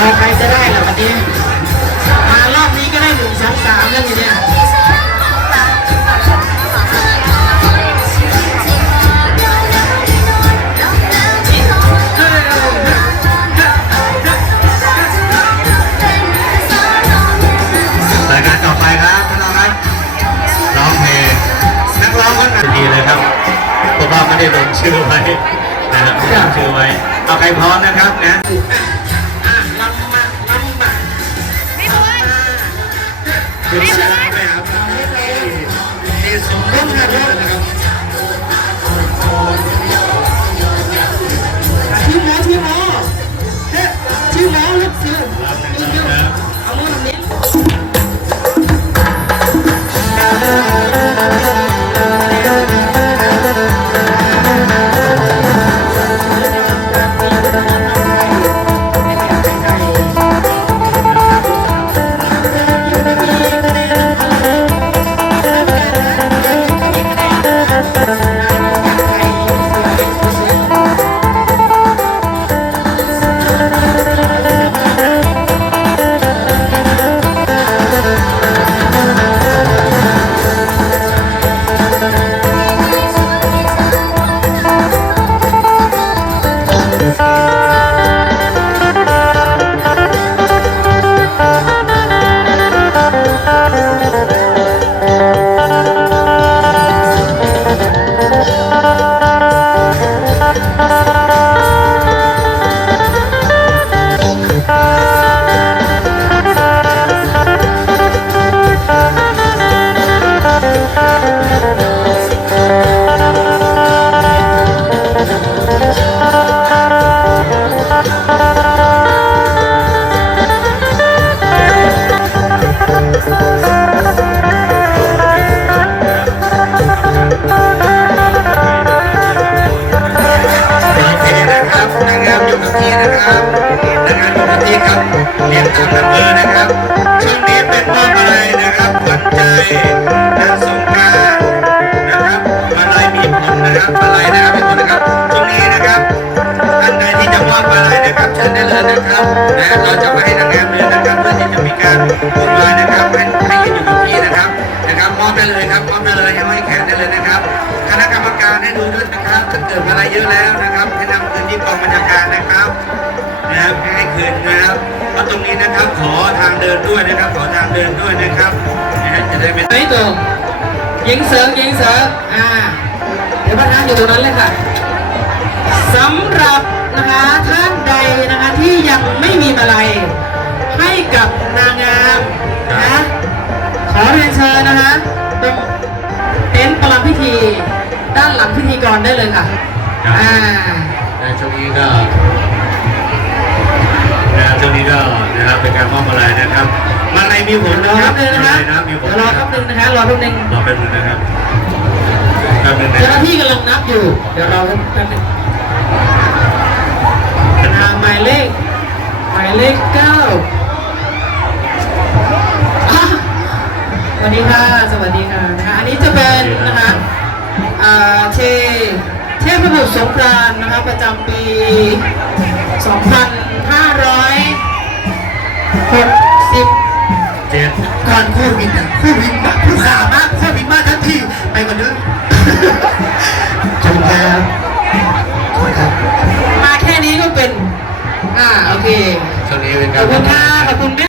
เอาใครจะได้ล่ะวันนี้มารอบนี้ก็ได้หนึ่งสองสามแล้วทีเนี้ยรายการต่อไปครับท่านรองครับร้องเพลงนักร้องคนไหนดีเลยครับเพราะว่าไม่ได้ลงชื่อไว้นะครับไม่ได้ลงชื่อไว้เอาใครพร้อมนะครับนะอะ เรียนตามอำเภอนะครับ ช่วงนี้เป็นมอบอะไรนะครับขวัญใจนางสงกรารนะครับอะไรมีผลนะครับอะไรนะครับมีผลนะครับช่วงนี้นะครับท่านใดที่จะมอบอะไรนะครับเชิญได้เลยนะครับนะเราจะไม่ให้นางงามเดินะครับเพื่อที่จะมีการพูดคุยนะครับให้ให้ยืนอยู่กับที่นะครับนะครับมอบได้เลยครับมอบได้เลยให้ห้อยแขนได้เลยนะครับ คณะกรรมการให้ดูด้วยนะครับถ้าเกิดอะไรเยอะแล้วนะครับให้นำคืนที่กองบัญชาการนะครับนะครับให้คืนนะครับเพราะ ตรงนี้นะครับ ขอทางเดินด้วยนะครับ ขอทางเดินด้วยนะครับนะฮะจะได้ไม่ไหนตัวยิงเสริงยิงเสริงอ่าเดี๋ยวพนักอยู่ตรงนั้นเลยค่ะสำหรับนะคะท่านใดนะคะที่ยังไม่มีมาลัยให้กับนางงามนะขอเรียนเชิญนะคะตรงเต็นท์ประลัมพิธี ด้านหลังพิธีกรได้เลยค่ะอ่าในช่วงนี้ก็นะครับ ช่วงนี้ก็นะครับเป็นการมอบอะไรนะครับมาอะไรมีผลรนะอคแป๊รับ บนึงนะคะมาลัยนะมีผลเดี๋ยวรอแป๊บนึงนะคะรอแป๊บนึงรอแป๊บนึงนะครับแป๊บนึงนะเจ้าคหรับน้าที่กำลังนับอยู่ เดี๋ยวรอแป๊บนึงอ่าหมายเลขหมายเลขเก้าอะสวัสดีค่ะ สวัสดีค่ะนะคะอันนี้จะเป็นนะคะอ่าเทเทพบุตรสงกรานต์นะคะประจำปี หกสิบเจ็ดก่อนโควิดอะโควิดมาผู้ข่าวมากโควิดมากทั้งทีไปก่อนเด้อขอบคุณครับขอบคุณครับมาแค่นี้ก็เป็น อ่า โอเคช่วงนี้เป็นขกาอรบคุณค่ะขอบคุณแม่